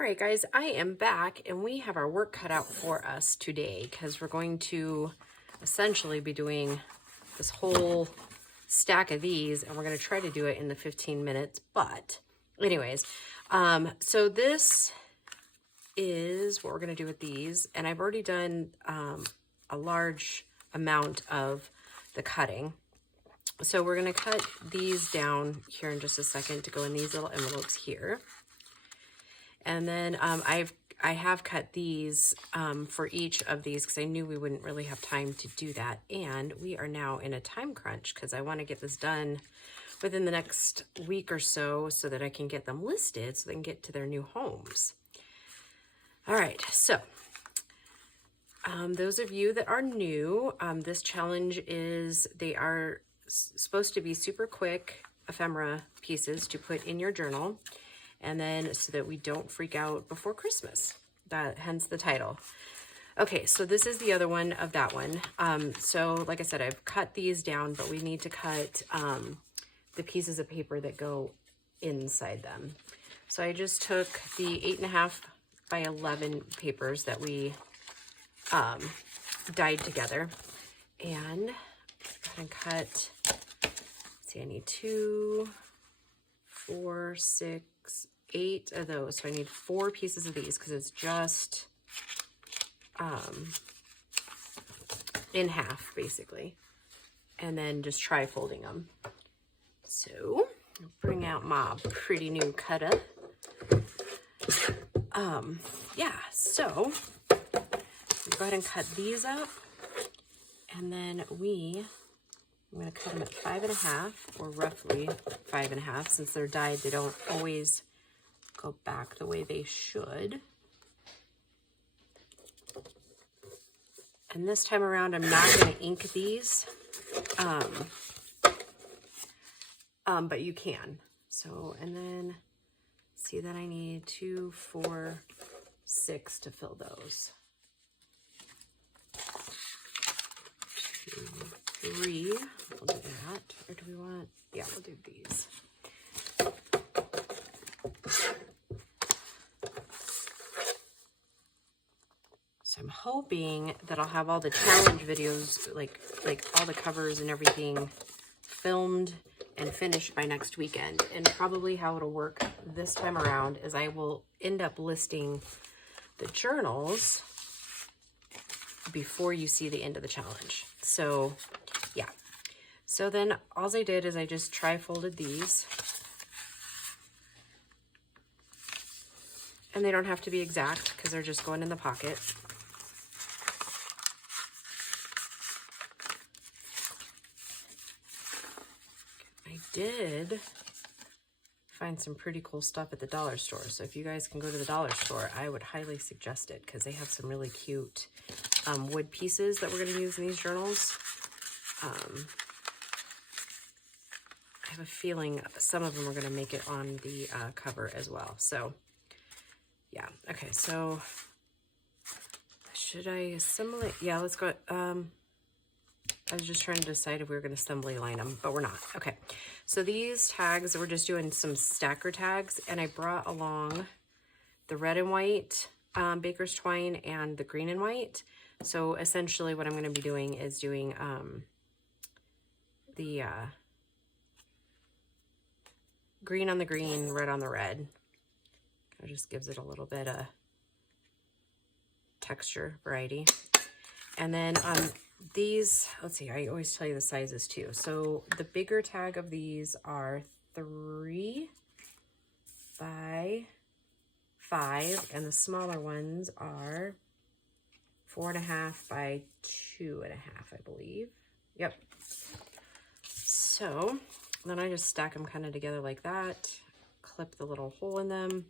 All right, guys, I am back and we have our work cut out for us today because we're going to essentially be doing this whole stack of these and we're going to try to do it in the 15 minutes. But anyways, so this is what we're going to do with these. And I've already done a large amount of the cutting. So we're going to cut these down here in just a second to go in these little envelopes here. And then I have cut these for each of these because I knew we wouldn't really have time to do that. And we are now in a time crunch because I want to get this done within the next week or so that I can get them listed so they can get to their new homes. All right, so those of you that are new, this challenge is they are supposed to be super quick ephemera pieces to put in your journal. And then so that we don't freak out before Christmas, hence the title. Okay, so this is the other one of that one. So like I said, I've cut these down, but we need to cut the pieces of paper that go inside them. So I just took the 8.5 by 11 papers that we dyed together and go ahead and cut. Let's see, I need 2, 4, 6, 8 of those. So I need 4 pieces of these because it's just in half basically. And then just try folding them. So I'll bring out my pretty new cutter. Yeah, so go ahead and cut these up. And then I'm going to cut them at 5.5 or roughly 5.5. Since they're dyed, they don't always go back the way they should. And this time around, I'm not going to ink these, but you can. So, and then see that I need 2, 4, 6 to fill those. 2, 3, we'll do that. Or do we want, yeah, we'll do these. So I'm hoping that I'll have all the challenge videos, like all the covers and everything filmed and finished by next weekend. And probably how it'll work this time around is I will end up listing the journals before you see the end of the challenge. So yeah. So then all I did is I just tri-folded these. And they don't have to be exact because they're just going in the pocket. I did find some pretty cool stuff at the dollar store. So if you guys can go to the dollar store, I would highly suggest it because they have some really cute wood pieces that we're going to use in these journals. I have a feeling some of them are going to make it on the cover as well. So yeah, okay, so should I assemble? Yeah, let's go. I was just trying to decide if we were going to assembly line them, but we're not. Okay, so these tags, we're just doing some stacker tags, and I brought along the red and white baker's twine and the green and white. So essentially what I'm going to be doing is doing the green on the green, red on the red. It just gives it a little bit of texture variety. And then these, let's see, I always tell you the sizes too. So the bigger tag of these are 3 by 5, and the smaller ones are 4.5 by 2.5, I believe. Yep. So then I just stack them kind of together like that, clip the little hole in them.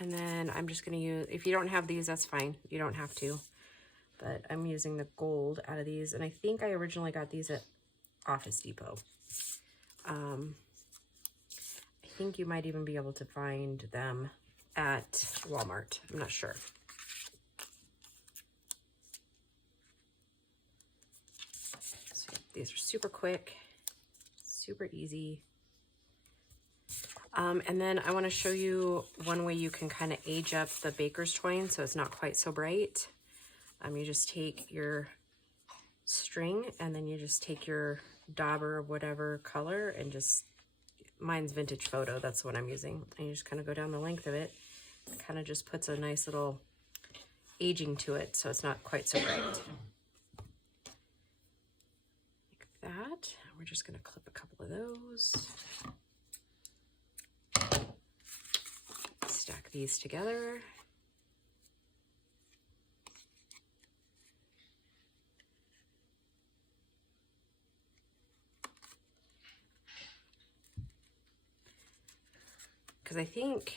And then I'm just going to use, if you don't have these, that's fine. You don't have to. But I'm using the gold out of these. And I think I originally got these at Office Depot. I think you might even be able to find them at Walmart. I'm not sure. So These are super quick, super easy. And then I want to show you one way you can kind of age up the baker's twine so it's not quite so bright. You just take your string and then you just take your dauber of whatever color and just, mine's Vintage Photo, that's what I'm using. And you just kind of go down the length of it. It kind of just puts a nice little aging to it so it's not quite so bright. Like that. We're just going to clip a couple of those. Stack these together. Because I think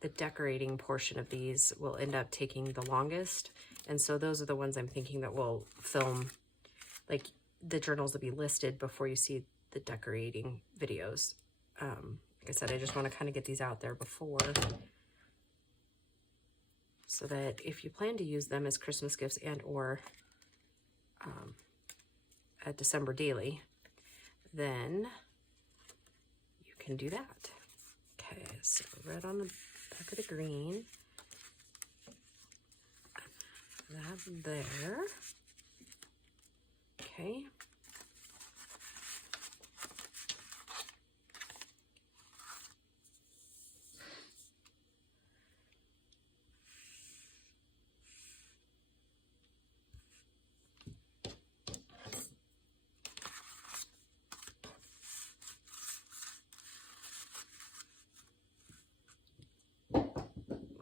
the decorating portion of these will end up taking the longest. And so those are the ones I'm thinking that will film, like the journals will be listed before you see the decorating videos. Like I said, I just want to kind of get these out there before, so that if you plan to use them as Christmas gifts and or a December daily, then you can do that. Okay, so red on the back of the green. That there. Okay.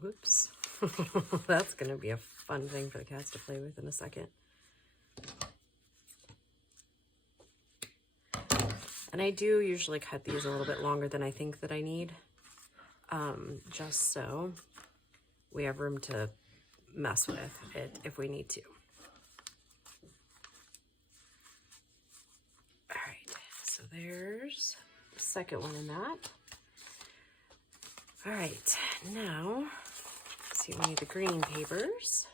Whoops. That's going to be a fun thing for the cats to play with in a second. And I do usually cut these a little bit longer than I think that I need, just so we have room to mess with it if we need to. All right, so there's the second one in that. All right, now, let's see, we need the green papers.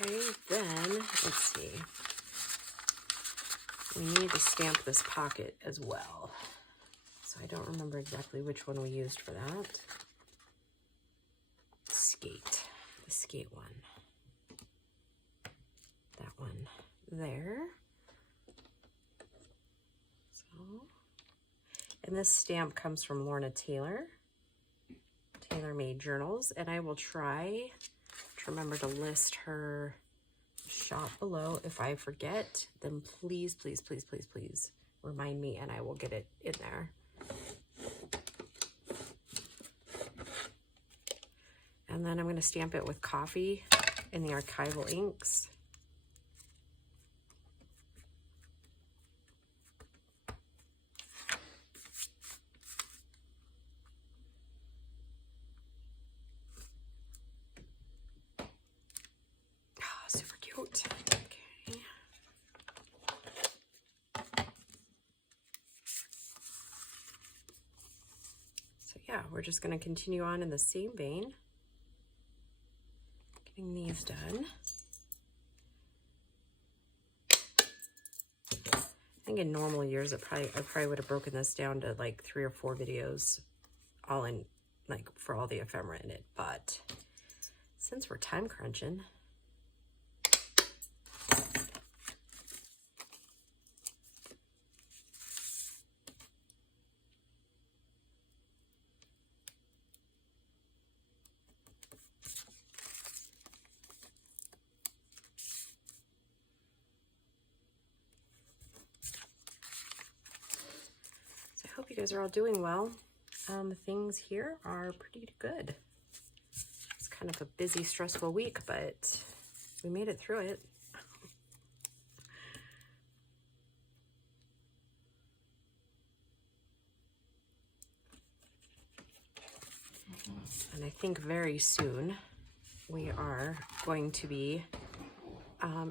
Okay, then, let's see. We need to stamp this pocket as well. So I don't remember exactly which one we used for that. Skate, the skate one. That one there. So, and this stamp comes from Lorna Taylor, Tailor Made Journals, and I will try to remember to list her shop below. If I forget, then please, please, please, please, please remind me and I will get it in there. And then I'm going to stamp it with coffee in the archival inks. Super cute. Okay. So yeah, we're just going to continue on in the same vein, getting these done. I think in normal years, I probably would have broken this down to like 3 or 4 videos, all in, like, for all the ephemera in it. But since we're time crunching, I hope you guys are all doing well. Things here are pretty good. It's kind of a busy, stressful week, but we made it through it. And I think very soon we are going to be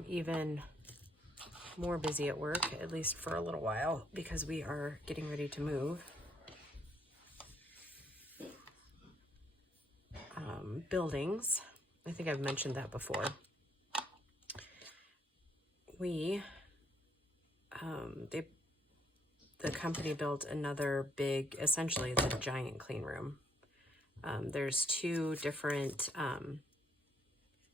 even more busy at work, at least for a little while, because we are getting ready to move. Buildings. I think I've mentioned that before. We, the company built another big, essentially it's a giant clean room. There's 2 different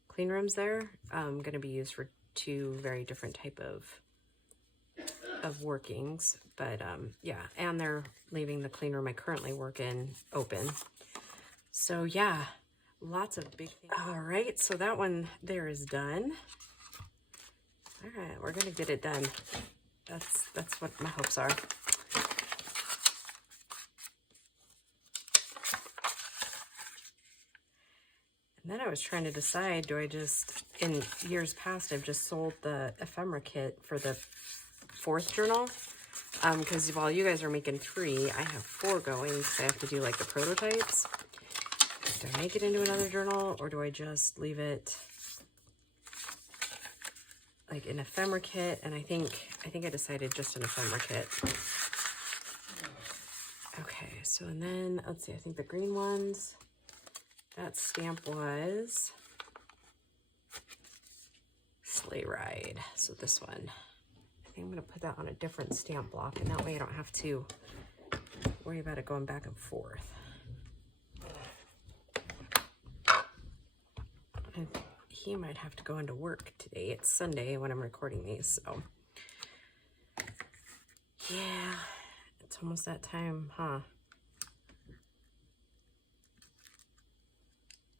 clean rooms there, going to be used for 2 very different type of workings, but yeah, and they're leaving the clean room I currently work in open. So yeah, lots of big things. All right, so that one there is done. All right, we're gonna get it done. That's what my hopes are. And then I was trying to decide, do I just, in years past, I've just sold the ephemera kit for the 4th journal. Because while you guys are making 3, I have 4 going, because I have to do like the prototypes. Do I make it into another journal, or do I just leave it like an ephemera kit? And I think I decided just an ephemera kit. Okay, so and then let's see, I think the green ones, that stamp was Sleigh Ride. So this one, I think I'm gonna put that on a different stamp block, and that way I don't have to worry about it going back and forth. And he might have to go into work today. It's Sunday when I'm recording these, so yeah, it's almost that time, huh?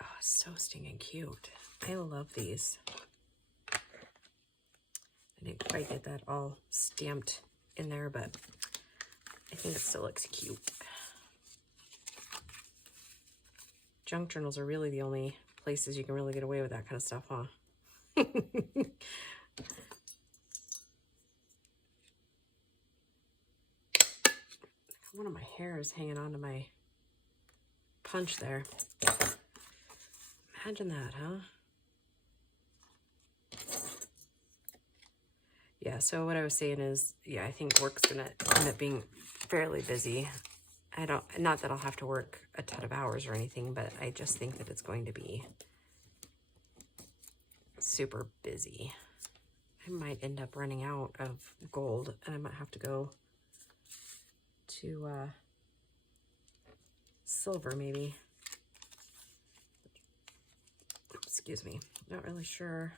Oh, so stinking cute. I love these. I didn't quite get that all stamped in there, but I think it still looks cute. Junk journals are really the only places you can really get away with that kind of stuff, huh? One of my hairs hanging onto my punch there. Imagine that, huh? Yeah, so what I was saying is, yeah, I think work's gonna end up being fairly busy. Not that I'll have to work a ton of hours or anything, but I just think that it's going to be super busy. I might end up running out of gold, and I might have to go to silver maybe. Excuse me, not really sure.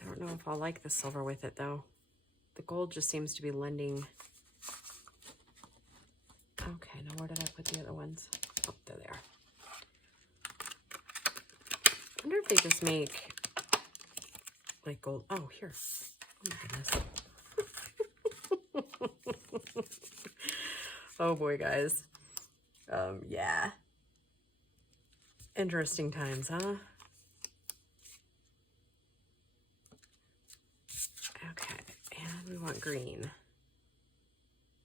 I don't know if I'll like the silver with it though. The gold just seems to be lending. Okay, now where did I put the other ones? Oh, there they are. I wonder if they just make like gold. Oh, here. Oh my goodness. Oh boy, guys. Yeah. Interesting times, huh? Okay, and we want green.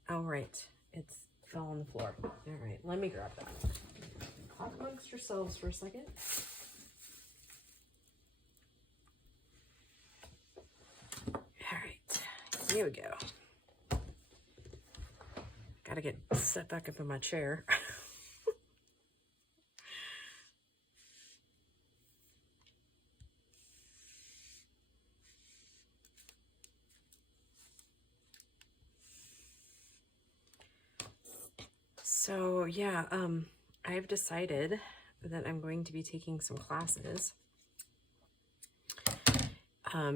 Oh, right. It's fell on the floor. All right, let me grab that. Talk amongst yourselves for a second. All right, here we go. Gotta get set back up in my chair. So yeah, I've decided that I'm going to be taking some classes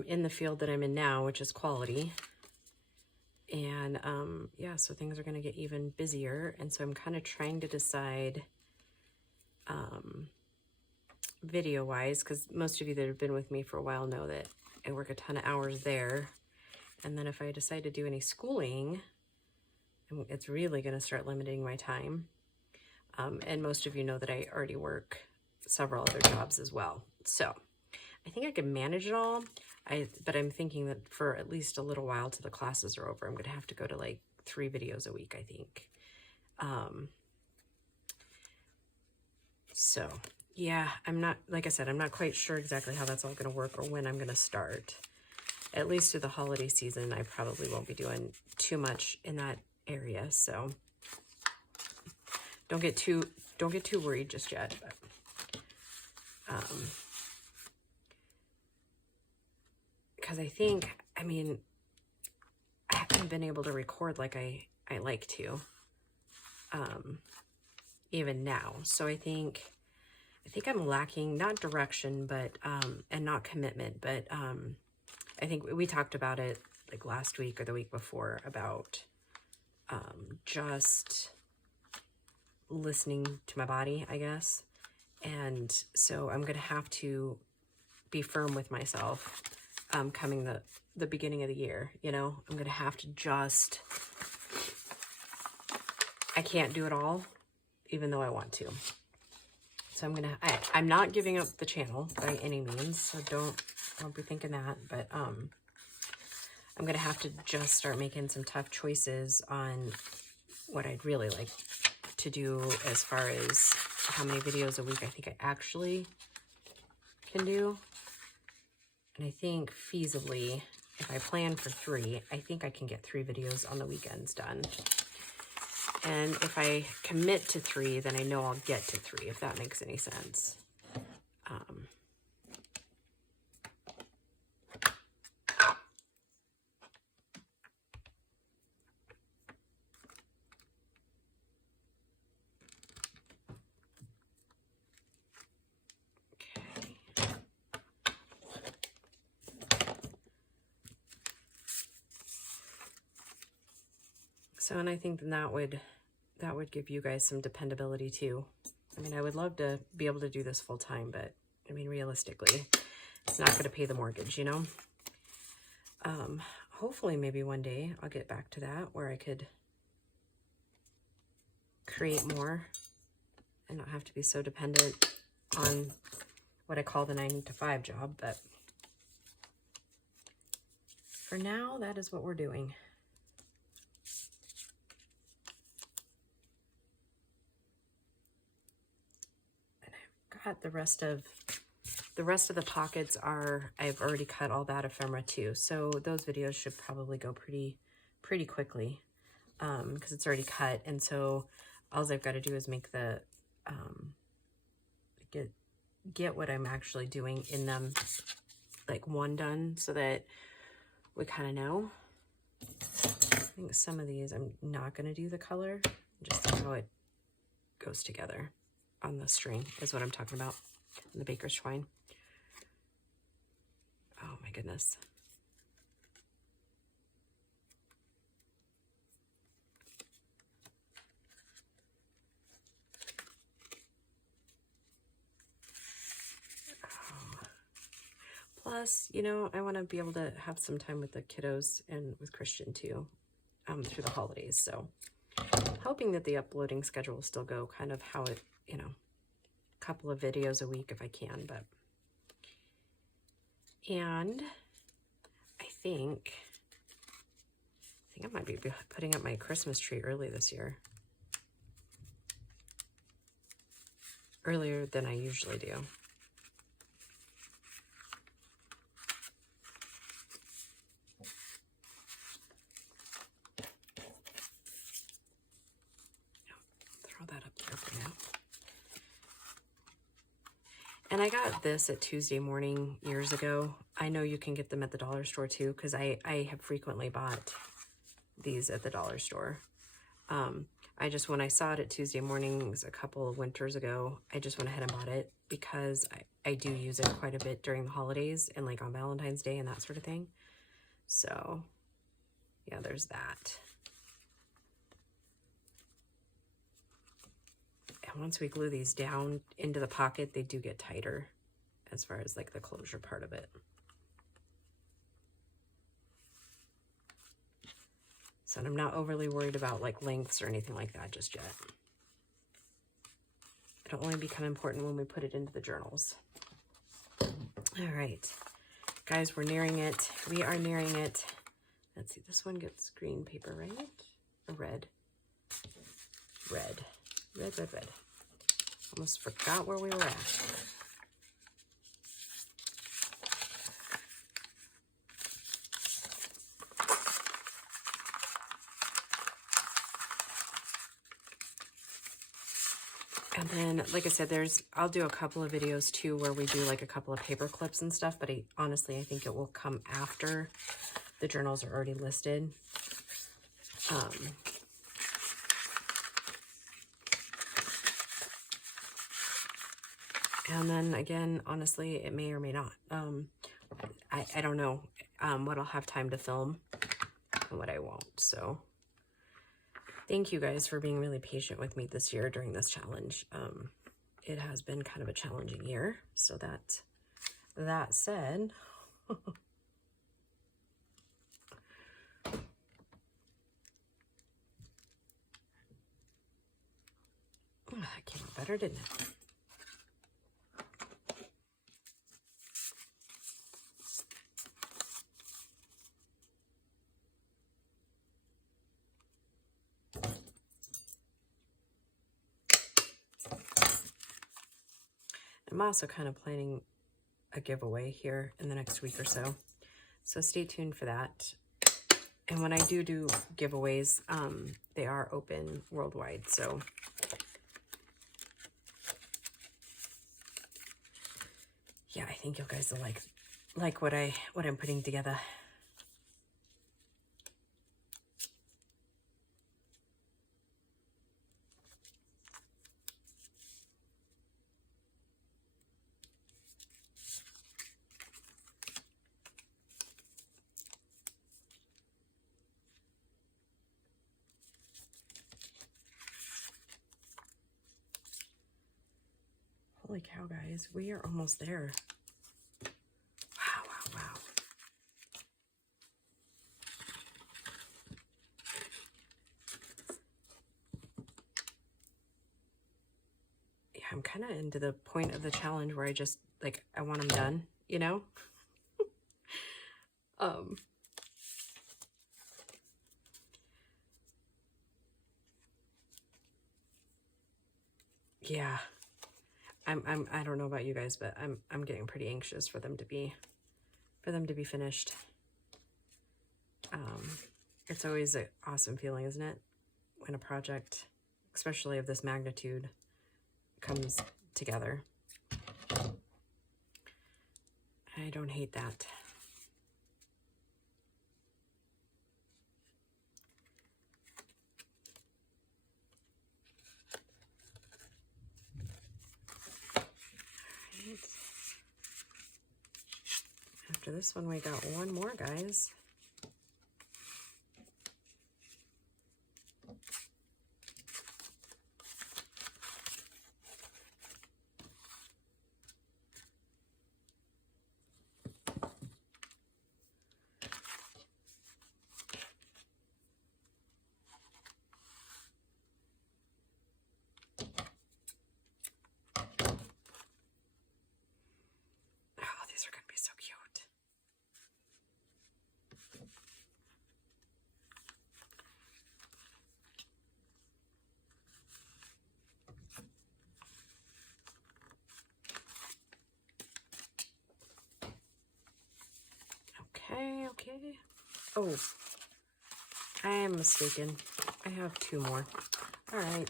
in the field that I'm in now, which is quality. And yeah, so things are going to get even busier. And so I'm kind of trying to decide video-wise, because most of you that have been with me for a while know that I work a ton of hours there. And then if I decide to do any schooling, it's really going to start limiting my time. And most of you know that I already work several other jobs as well. So I think I can manage it all. But I'm thinking that for at least a little while till the classes are over, I'm going to have to go to like 3 videos a week, I think. So yeah, like I said, I'm not quite sure exactly how that's all going to work or when I'm going to start. At least through the holiday season, I probably won't be doing too much in that area. So don't get too worried just yet. But, because I mean, I haven't been able to record like I like to, even now. So I think I'm lacking, not direction, but, and not commitment, but, I think we talked about it like last week or the week before about, just listening to my body, I guess. And so I'm going to have to be firm with myself, coming the beginning of the year, you know. I'm going to have to just, I can't do it all, even though I want to. So I'm not giving up the channel by any means, so don't be thinking that, but I'm going to have to just start making some tough choices on what I'd really like to do as far as how many videos a week I think I actually can do. And I think feasibly, if I plan for 3, I think I can get 3 videos on the weekends done. And if I commit to 3, then I know I'll get to 3, if that makes any sense. So, and I think that would give you guys some dependability too. I mean, I would love to be able to do this full time, but I mean, realistically, it's not going to pay the mortgage, you know? Hopefully maybe one day I'll get back to that where I could create more and not have to be so dependent on what I call the 9-to-5 job. But for now, that is what we're doing. Cut the rest of the pockets I've already cut all that ephemera too, so those videos should probably go pretty quickly, because it's already cut. And so all I've got to do is make the get what I'm actually doing in them, like one done, so that we kind of know. I think some of these I'm not going to do the color, just how it goes together on the string is what I'm talking about, in the baker's twine. Oh my goodness. Oh. Plus, you know, I want to be able to have some time with the kiddos and with Christian too, through the holidays. So hoping that the uploading schedule will still go kind of how it, you know, a couple of videos a week if I can. But, and I think I might be putting up my Christmas tree early this year. Earlier than I usually do. Throw that up there for now. And I got this at Tuesday Morning years ago. I know you can get them at the dollar store too, because I have frequently bought these at the dollar store. When I saw it at Tuesday Mornings a couple of winters ago, I just went ahead and bought it because I do use it quite a bit during the holidays and like on Valentine's Day and that sort of thing. So yeah, there's that. And once we glue these down into the pocket, they do get tighter as far as like the closure part of it. So I'm not overly worried about like lengths or anything like that just yet. It'll only become important when we put it into the journals. All right. Guys, we're nearing it. We are nearing it. Let's see, this one gets green paper, right? Or red. Red. Red, red, red. Almost forgot where we were at. And then, like I said, I'll do a couple of videos too where we do like a couple of paper clips and stuff, but honestly, I think it will come after the journals are already listed. And then again, honestly, it may or may not. I don't know what I'll have time to film and what I won't. So thank you guys for being really patient with me this year during this challenge. It has been kind of a challenging year. So that said, that came out better, didn't it? I'm also kind of planning a giveaway here in the next week or so. So stay tuned for that. And when I do giveaways, they are open worldwide. So yeah, I think you guys will like what I'm putting together. Holy cow, guys, we are almost there. Wow, wow, wow. Yeah, I'm kind of into the point of the challenge where I just, like, I want them done, you know? Yeah. I don't know about you guys, but I'm getting pretty anxious for them to be finished. It's always an awesome feeling, isn't it? When a project, especially of this magnitude, comes together. I don't hate that. After this one, we got one more, guys. Oh, these are going to be so cute. Okay. Oh, I am mistaken. I have two more. All right.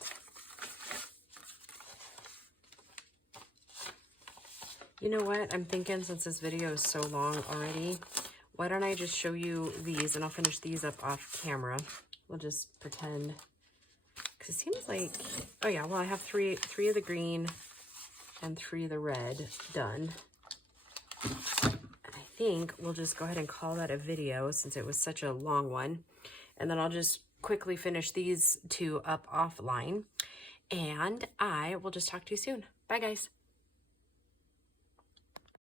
You know what? I'm thinking since this video is so long already, why don't I just show you these and I'll finish these up off camera. We'll just pretend, because it seems like, oh yeah, well I have three of the green and 3 of the red done. I think we'll just go ahead and call that a video since it was such a long one. And then I'll just quickly finish these 2 up offline. And I will just talk to you soon. Bye, guys.